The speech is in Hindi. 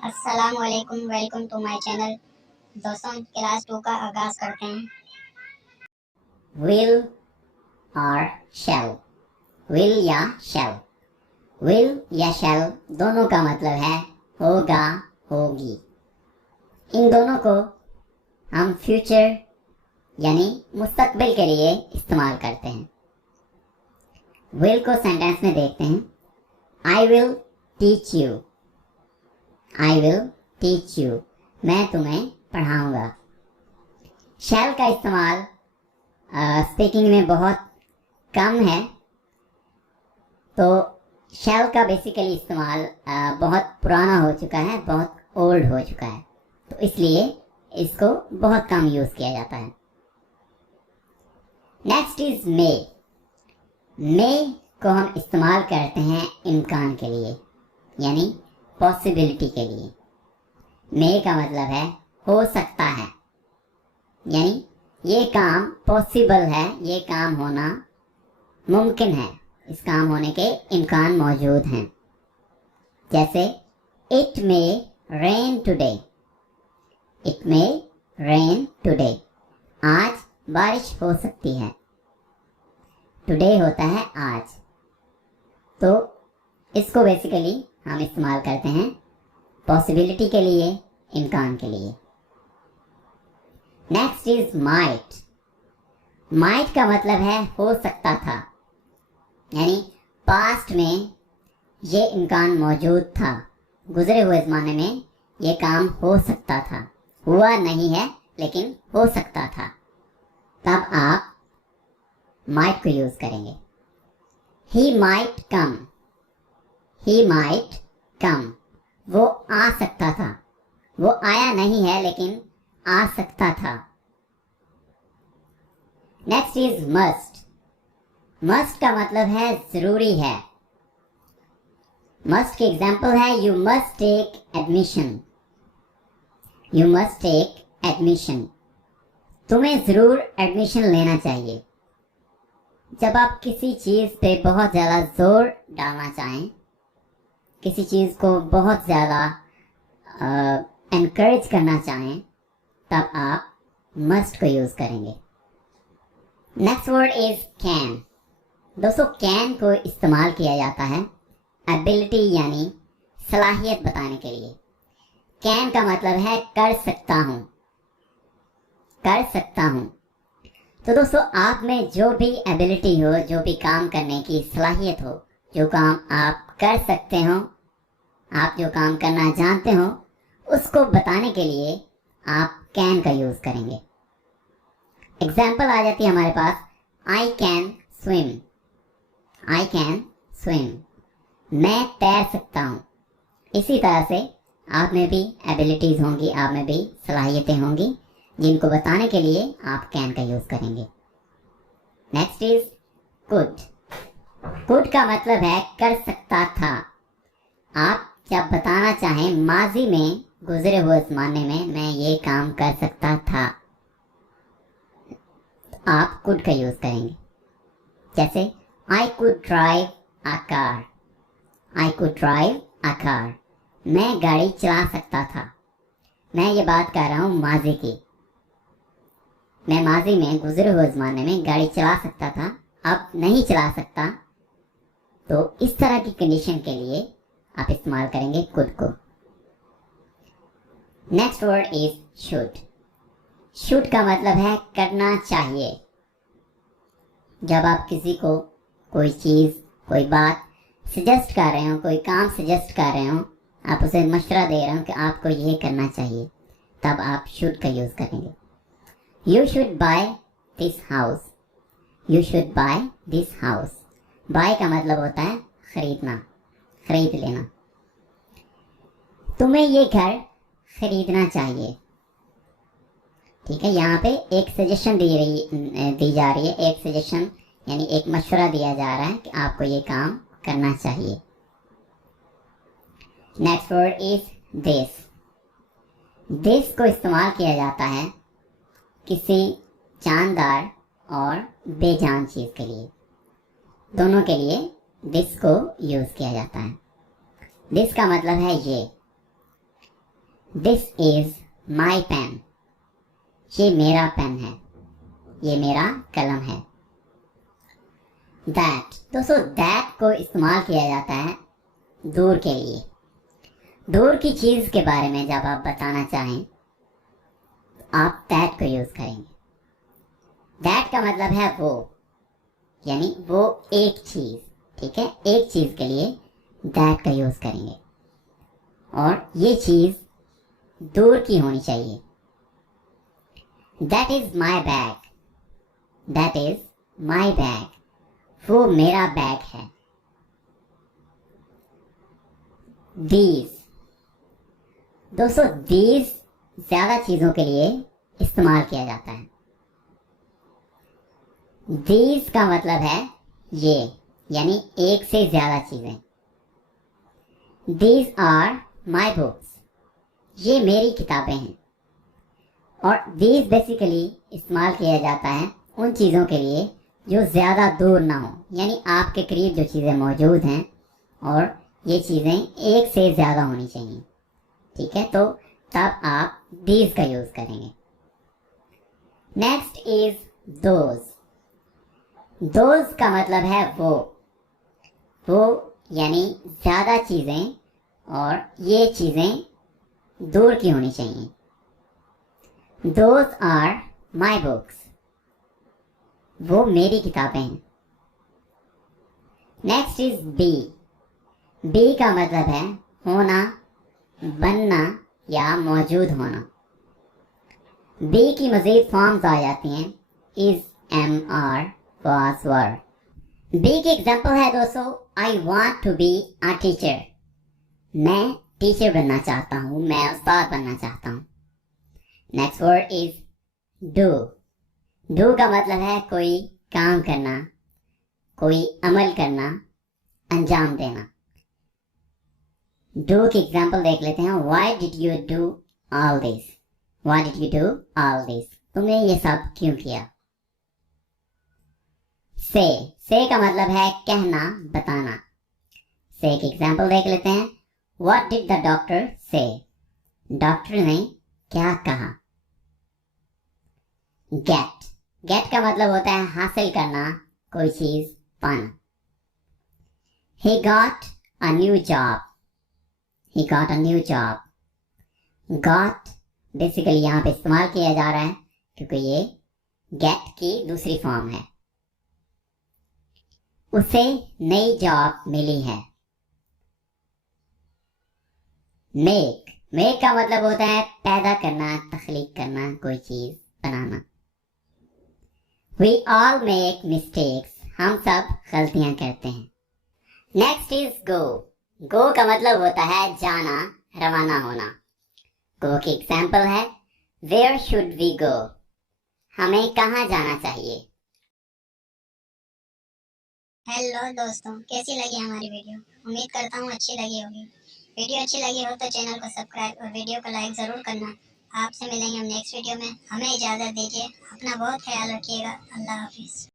अस्सलामुअलैकुम, वेलकम टू माय चैनल। दोस्तों, क्लास 2 का आगाज करते हैं। will और shall, will या shall, will या shall दोनों का मतलब है होगा, होगी। इन दोनों को हम फ्यूचर यानी मुस्तकबिल के लिए इस्तेमाल करते हैं। will को सेंटेंस में देखते हैं। I will teach you, I will teach you, मैं तुम्हें पढ़ाऊंगा। shall का इस्तेमाल स्पीकिंग में बहुत कम है, तो शैल का बेसिकली इस्तेमाल बहुत पुराना हो चुका है, बहुत ओल्ड हो चुका है, तो इसलिए इसको बहुत कम यूज किया जाता है। नेक्स्ट इज मे। मे को हम इस्तेमाल करते हैं इम्कान के लिए, यानी पॉसिबिलिटी के लिए। मे का मतलब है हो सकता है, यानी ये काम पॉसिबल है, ये काम होना मुमकिन है, इस काम होने के इम्कान मौजूद हैं। जैसे it may rain today, it may rain today, आज बारिश हो सकती है। टुडे होता है आज, तो इसको बेसिकली हम इस्तेमाल करते हैं पॉसिबिलिटी के लिए, इम्कान के लिए। Next is might. माइट का मतलब है हो सकता था, यानी पास्ट में ये इम्कान मौजूद था, गुजरे हुए ज़माने में ये काम हो सकता था, हुआ नहीं है लेकिन हो सकता था, तब आप माइट को यूज करेंगे। He might come, he might come, वो आ सकता था, वो आया नहीं है लेकिन आ सकता था। Next is must. मस्ट का मतलब है जरूरी है। मस्ट के एग्जाम्पल है you must take admission, you must take admission, तुम्हें जरूर एडमिशन लेना चाहिए। जब आप किसी चीज पे बहुत ज्यादा जोर डालना चाहें, किसी चीज को बहुत ज्यादा एनकरेज करना चाहें, तब आप मस्ट को यूज करेंगे। Next word is can. दोस्तों, कैन को इस्तेमाल किया जाता है एबिलिटी यानी सलाहियत बताने के लिए। कैन का मतलब है कर सकता हूं, कर सकता हूं। तो दोस्तों, आप में जो भी एबिलिटी हो, जो भी काम करने की सलाहियत हो, जो काम आप कर सकते हो, आप जो काम करना जानते हो, उसको बताने के लिए आप कैन का यूज करेंगे। एग्जाम्पल आ जाती है हमारे पास, I can swim, I can swim, मैं तैर सकता हूँ। इसी तरह से आप में भी एबिलिटीज होंगी, आप में भी सलाहियतें होंगी, जिनको बताने के लिए आप कैन का यूज करेंगे। Next is could. कुड का मतलब है कर सकता था। आप जब बताना चाहें माजी में, गुजरे हुए ज़माने में मैं ये काम कर सकता था, आप कुड का यूज करेंगे। जैसे I could drive a car, I could drive a car, मैं गाड़ी चला सकता था। मैं ये बात कर रहा हूँ माजी की, मैं माजी में गुजरे हुए ज़माने में गाड़ी चला सकता था, अब नहीं चला सकता, तो इस तरह की कंडीशन के लिए आप इस्तेमाल करेंगे कुड को। Next word is should. Should का मतलब है करना चाहिए। जब आप किसी को कोई चीज़, कोई बात सजेस्ट कर रहे हो, कोई काम सजेस्ट कर रहे हो, आप उसे मशवरा दे रहे हो कि आपको ये करना चाहिए, तब आप शुड का यूज़ करेंगे। You should buy this house, you should buy this house. Buy का मतलब होता है खरीदना, खरीद लेना। तुम्हें ये घर खरीदना चाहिए। ठीक है, यहाँ पे एक सजेशन दी जा रही है, एक सजेशन यानी एक मशवरा दिया जा रहा है कि आपको ये काम करना चाहिए। Next word is this. This को इस्तेमाल किया जाता है किसी जानदार और बेजान चीज के लिए, दोनों के लिए दिस को यूज किया जाता है। दिस का मतलब है ये। दिस इज माई पेन, ये मेरा पेन है, ये मेरा कलम है। दैट, दोस्तों दैट को इस्तेमाल किया जाता है दूर के लिए। दूर की चीज के बारे में जब आप बताना चाहें आप दैट को यूज करेंगे। दैट का मतलब है वो, यानी वो एक चीज, ठीक है, एक चीज के लिए दैट का यूज करेंगे और ये चीज दूर की होनी चाहिए। That is my bag, that is my bag, वो मेरा बैग है। दीज, दोस्तों दीज ज्यादा चीजों के लिए इस्तेमाल किया जाता है। दीज का मतलब है ये, यानी एक से ज्यादा चीजें। दीज आर माई बुक्स, ये मेरी किताबें हैं। और दीज बेसिकली इस्तेमाल किया जाता है उन चीज़ों के लिए जो ज़्यादा दूर ना हो, यानी आपके करीब जो चीज़ें मौजूद हैं और ये चीज़ें एक से ज़्यादा होनी चाहिए, ठीक है, तो तब आप दीज का यूज़ करेंगे। Next is those. दोज का मतलब है वो यानी ज़्यादा चीज़ें और ये चीज़ें दूर की होनी चाहिए। दोज आर माई बुक्स, वो मेरी किताबें हैं। Next is B. बी का मतलब है होना, बनना या मौजूद होना। बी की मजीद फॉर्म्स आ जाती हैं is, am, are, was, were. Be की एग्जाम्पल है दोस्तों, I want to be a teacher, मैं टीचर बनना चाहता हूँ, मैं उस्ताद बनना चाहता हूँ। Next word is do. Do का मतलब है कोई काम करना, कोई अमल करना, अंजाम देना। डू की एग्जाम्पल देख लेते हैं। Why did you do all this, why did you do all this, तुमने ये सब क्यों किया। से का मतलब है कहना, बताना। से की एग्जाम्पल देख लेते हैं। व्हाट डिड द डॉक्टर से, डॉक्टर ने क्या कहा। गेट का मतलब होता है हासिल करना, कोई चीज पाना। He got a new job, he got a new job। got basically यहाँ पे इस्तेमाल किया जा रहा है क्योंकि ये गेट की दूसरी फॉर्म है। उसे नई जॉब मिली है। मेक का मतलब होता है पैदा करना, तख्लीक करना, कोई चीज बनाना। We all make mistakes, हम सब गलतियां करते हैं। Next is go. गो का मतलब होता है जाना, रवाना होना। गो की एग्जाम्पल है वेयर शुड वी गो, हमें कहाँ जाना चाहिए। हेलो दोस्तों, कैसी लगी हमारी वीडियो? उम्मीद करता हूँ अच्छी लगी होगी। वीडियो अच्छी लगी हो तो चैनल को सब्सक्राइब और वीडियो को लाइक ज़रूर करना। आपसे मिलेंगे हम नेक्स्ट वीडियो में। हमें इजाज़त दीजिए, अपना बहुत ख्याल रखिएगा। अल्लाह हाफिज़।